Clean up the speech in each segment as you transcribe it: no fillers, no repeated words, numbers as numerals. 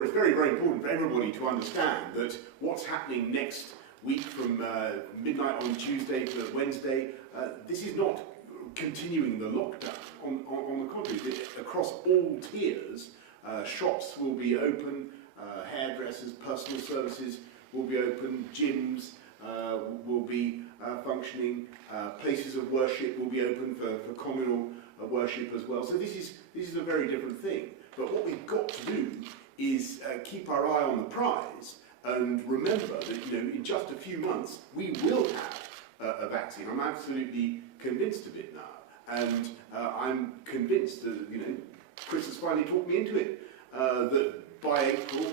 It's very, very important for everybody to understand that what's happening next week from midnight on Tuesday to Wednesday, this is not continuing the lockdown. On the contrary, across all tiers, shops will be open, hairdressers, personal services will be open, gyms will be functioning, places of worship will be open for communal worship as well. So this is a very different thing. But what we've got to do is keep our eye on the prize and remember that in just a few months we will have a vaccine. I'm absolutely convinced of it now, and I'm convinced that Chris has finally talked me into it, that by April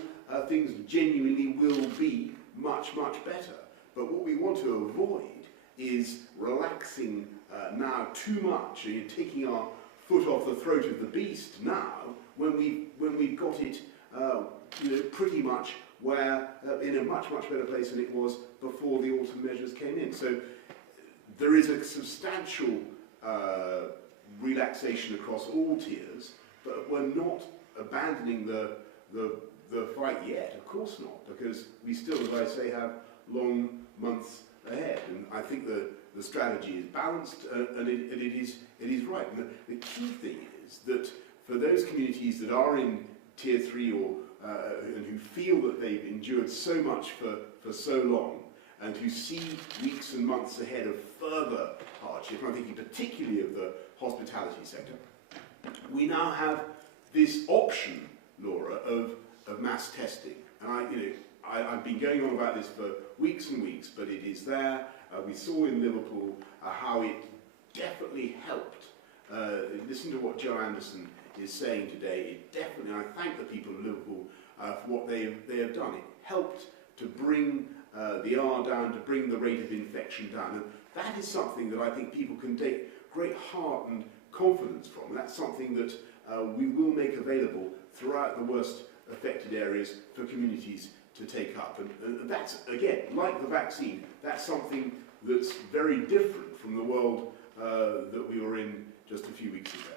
things genuinely will be much, much better. But what we want to avoid is relaxing now too much, taking our foot off the throat of the beast now when we've got it pretty much where in a much, much better place than it was before the autumn measures came in. So there is a substantial relaxation across all tiers, but we're not abandoning the fight yet, of course not, because we still, as I say, have long months ahead. And I think the strategy is balanced and it is right. And the key thing is that for those communities that are in Tier 3 and who feel that they've endured so much for so long, and who see weeks and months ahead of further hardship, and I'm thinking particularly of the hospitality sector, we now have this option, Laura, of mass testing. And I've been going on about this for weeks and weeks, but it is there. We saw in Liverpool how it definitely helped. Listen to what Joe Anderson is saying today. It definitely, and I thank the people of Liverpool for what they have done. It helped to bring the R down, to bring the rate of infection down. And that is something that I think people can take great heart and confidence from. And that's something that we will make available throughout the worst affected areas for communities to take up. And that's, again, like the vaccine, that's something that's very different from the world that we were in just a few weeks ago.